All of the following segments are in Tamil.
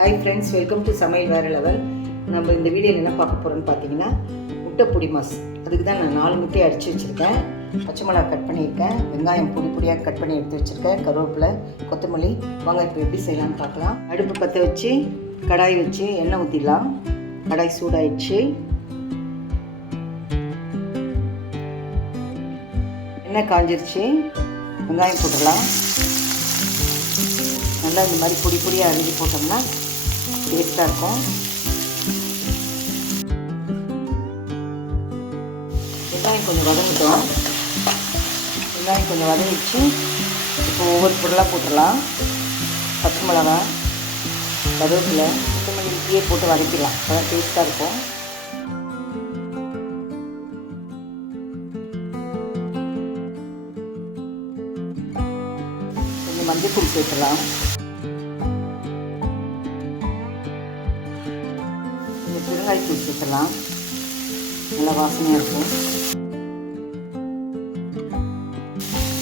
ஹாய் ஃப்ரெண்ட்ஸ், வெல்கம் டு சமையல் வேறு லெவல். நம்ம இந்த வீடியோவில் என்ன பார்க்க போகிறோன்னு பார்த்தீங்கன்னா முட்டை பொடி மாஸ். அதுக்கு தான் நான் 4 முட்டையை அடித்து வச்சுருக்கேன். பச்சை மிளகா கட் பண்ணியிருக்கேன், வெங்காயம் பொடி பொடியாக கட் பண்ணி எடுத்து வச்சுருக்கேன், கருவேப்பிலை, கொத்தமல்லி. வாங்க இப்போ எப்படி செய்யலான்னு பார்க்கலாம். அடுப்பு பற்ற வச்சு கடாய் வச்சு எண்ணெய் ஊற்றிடலாம். கடாய் சூடாயிடுச்சு. எண்ணெய் காஞ்சிருச்சு. வெங்காயம் போட்டுடலாம். நல்லா இந்த மாதிரி பொடி பொடியாக அரிஞ்சு போட்டோம்னா டேஸ்ட்டாக இருக்கும். வெங்காயம் கொஞ்சம் வதங்கிட்டோம். வெங்காயம் கொஞ்சம் வதங்கிடுச்சு. இப்போ ஒவ்வொரு பொருளாக போட்டுடலாம். பச்சை மிளகா, கருவேப்பிலை, கொத்தமல்லி இப்படியே போட்டு வதக்கிடலாம். அதான் டேஸ்ட்டாக இருக்கும். கொஞ்சம் மஞ்சள் தூள் சேர்த்துடலாம். பெருங்காயத்தூள் சேர்த்துடலாம். நல்லா வாசனையாக இருக்கும்.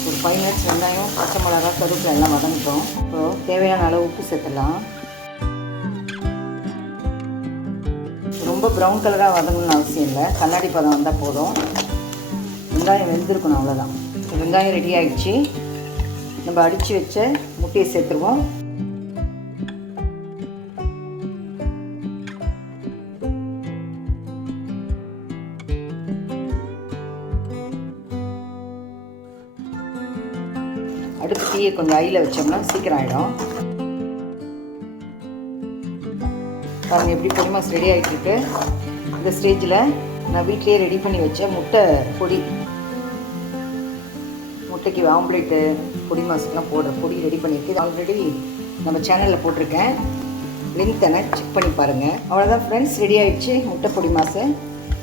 ஒரு 5 மினிட்ஸ் வெங்காயம், பச்சை மிளகா, கருவேப்பிலை எல்லாம் வதங்கிட்டோம். இப்போது தேவையான அளவு உப்பு சேர்த்துடலாம். ரொம்ப ப்ரௌன் கலராக வதங்கணும்னு அவசியம் இல்லை, கண்ணாடி பதம் வந்தால் போதும். வெங்காயம் வெந்திருக்கணும், அவ்வளோதான். வெங்காயம் ரெடி ஆகிடுச்சு. நம்ம அடித்து வச்ச முட்டையை சேர்த்துருவோம். அடுப்பு தீயை கொஞ்சம் ஐயில் வச்சோம்னா சீக்கிரம் ஆகிடும். பாருங்கள் எப்படி பொடி மாஸ் ரெடி ஆகிட்டுருக்கு. இந்த ஸ்டேஜில் நான் வீட்லேயே ரெடி பண்ணி வச்ச முட்டை பொடி, முட்டைக்கு ஆம்லேட்டு பொடி மாஸுக்கெலாம் போடுற பொடி ரெடி பண்ணியிருக்கு. ஆல்ரெடி நம்ம சேனலில் போட்டிருக்கேன், லிங்க் தானே, செக் பண்ணி பாருங்கள். அவ்வளோதான் ஃப்ரெண்ட்ஸ், ரெடி ஆகிடுச்சு முட்டை பொடி மாஸு.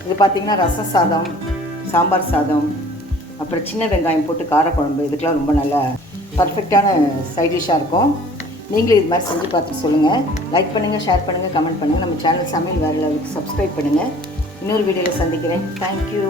இது பார்த்திங்கன்னா ரசம் சாதம், சாம்பார் சாதம், அப்புறம் சின்ன வெங்காயம் போட்டு காரக்குழம்பு, இதுக்கெலாம் ரொம்ப நல்லா பர்ஃபெக்டான சைட் டிஷ்ஷாக இருக்கும். நீங்களும் இது மாதிரி செஞ்சு பார்த்து சொல்லுங்கள். லைக் பண்ணுங்கள், ஷேர் பண்ணுங்கள், கமெண்ட் பண்ணுங்கள். நம்ம சேனல் சமையல் வேறு லெவலுக்கு சப்ஸ்கிரைப் பண்ணுங்கள். இன்னொரு வீடியோவில் சந்திக்கிறேன். தேங்க்யூ.